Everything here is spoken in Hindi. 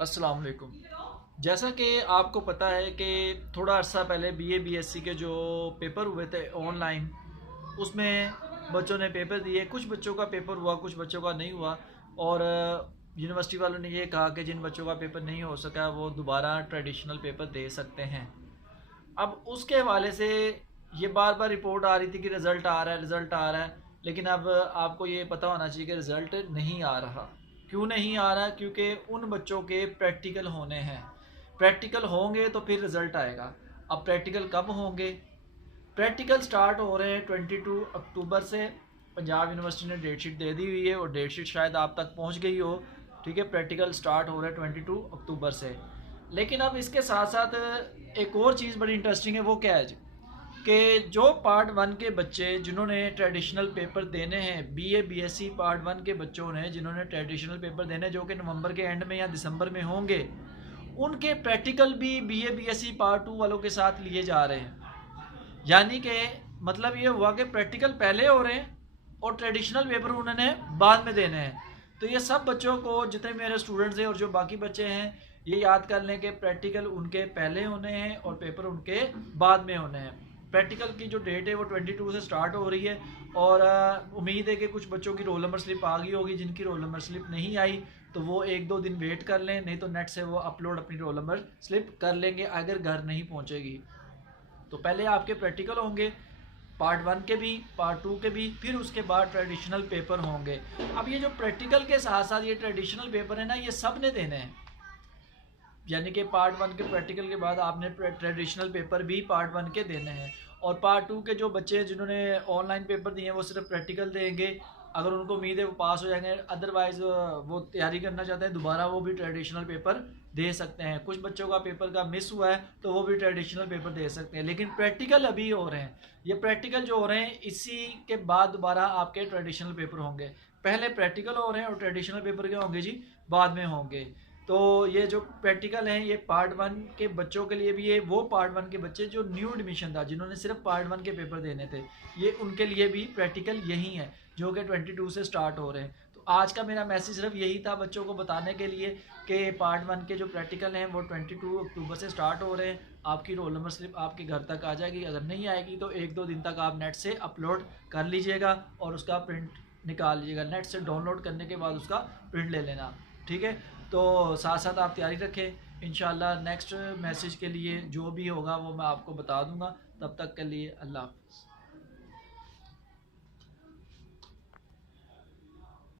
अस्सलाम वालेकुम। जैसा कि आपको पता है कि थोड़ा अर्सा पहले बीए बीएससी के जो पेपर हुए थे ऑनलाइन, उसमें बच्चों ने पेपर दिए। कुछ बच्चों का पेपर हुआ, कुछ बच्चों का नहीं हुआ। और यूनिवर्सिटी वालों ने ये कहा कि जिन बच्चों का पेपर नहीं हो सका वो दोबारा ट्रेडिशनल पेपर दे सकते हैं। अब उसके हवाले से ये बार बार रिपोर्ट आ रही थी कि रिज़ल्ट आ रहा है, रिज़ल्ट आ रहा है। लेकिन अब आपको ये पता होना चाहिए कि रिज़ल्ट नहीं आ रहा। क्यों नहीं आ रहा? क्योंकि उन बच्चों के प्रैक्टिकल होने हैं। प्रैक्टिकल होंगे तो फिर रिज़ल्ट आएगा। अब प्रैक्टिकल कब होंगे? प्रैक्टिकल स्टार्ट हो रहे हैं 22 अक्टूबर से। पंजाब यूनिवर्सिटी ने डेट शीट दे दी हुई है और डेट शीट शायद आप तक पहुंच गई हो। ठीक है, प्रैक्टिकल स्टार्ट हो रहे हैं 22 अक्टूबर से। लेकिन अब इसके साथ साथ एक और चीज़ बड़ी इंटरेस्टिंग है। वो क्या है कि जो पार्ट वन के बच्चे जिन्होंने ट्रेडिशनल पेपर देने हैं, बीए बीएससी पार्ट वन के बच्चों ने जिन्होंने ट्रेडिशनल पेपर देने, जो कि नवंबर के एंड में या दिसंबर में होंगे, उनके प्रैक्टिकल भी बीए बीएससी पार्ट टू वालों के साथ लिए जा रहे हैं। यानी कि मतलब ये हुआ कि प्रैक्टिकल पहले हो रहे हैं और ट्रेडिशनल पेपर उन्होंने बाद में देने हैं। तो ये सब बच्चों को, जितने मेरे स्टूडेंट्स हैं और जो बाकी बच्चे हैं, ये याद कर लें कि प्रैक्टिकल उनके पहले होने हैं और पेपर उनके बाद में होने हैं। प्रैक्टिकल की जो डेट है वो 22 से स्टार्ट हो रही है। और उम्मीद है कि कुछ बच्चों की रोल नंबर स्लिप आ गई होगी। जिनकी रोल नंबर स्लिप नहीं आई तो वो एक दो दिन वेट कर लें, नहीं तो नेट से वो अपलोड अपनी रोल नंबर स्लिप कर लेंगे अगर घर नहीं पहुँचेगी। तो पहले आपके प्रैक्टिकल होंगे, पार्ट वन के भी, पार्ट टू के भी, फिर उसके बाद ट्रेडिशनल पेपर होंगे। अब ये जो प्रैक्टिकल के साथ साथ ये ट्रेडिशनल पेपर है ना, ये सब ने देने हैं। यानी कि पार्ट वन के प्रैक्टिकल के बाद आपने ट्रेडिशनल पेपर भी पार्ट वन के देने हैं। और पार्ट टू के जो बच्चे जिन्होंने ऑनलाइन पेपर दिए हैं वो सिर्फ प्रैक्टिकल देंगे। अगर उनको उम्मीद है वो पास हो जाएंगे, अदरवाइज वो तैयारी करना चाहते हैं दोबारा, वो भी ट्रेडिशनल पेपर दे सकते हैं। कुछ बच्चों का पेपर का मिस हुआ है तो वो भी ट्रेडिशनल पेपर दे सकते हैं। लेकिन प्रैक्टिकल अभी हो रहे हैं। ये प्रैक्टिकल जो हो रहे हैं इसी के बाद दोबारा आपके ट्रेडिशनल पेपर होंगे। पहले प्रैक्टिकल हो रहे हैं और ट्रेडिशनल पेपर क्या होंगे जी, बाद में होंगे। तो ये जो प्रैक्टिकल हैं ये पार्ट वन के बच्चों के लिए भी है। वो पार्ट वन के बच्चे जो न्यू एडमिशन था, जिन्होंने सिर्फ पार्ट वन के पेपर देने थे, ये उनके लिए भी प्रैक्टिकल यही है जो कि 22 से स्टार्ट हो रहे हैं। तो आज का मेरा मैसेज सिर्फ यही था बच्चों को बताने के लिए कि पार्ट वन के जो प्रैक्टिकल हैं वो 22 अक्टूबर से स्टार्ट हो रहे हैं। आपकी रोल नंबर स्लिप आपके घर तक आ जाएगी। अगर नहीं आएगी तो एक दो दिन तक आप नेट से अपलोड कर लीजिएगा और उसका प्रिंट निकाल लीजिएगा। नेट से डाउनलोड करने के बाद उसका प्रिंट ले लेना। ठीक है, तो साथ साथ आप तैयारी रखें। इंशाल्लाह नेक्स्ट मैसेज के लिए जो भी होगा वो मैं आपको बता दूंगा। तब तक के लिए अल्लाह हाफ़िज़।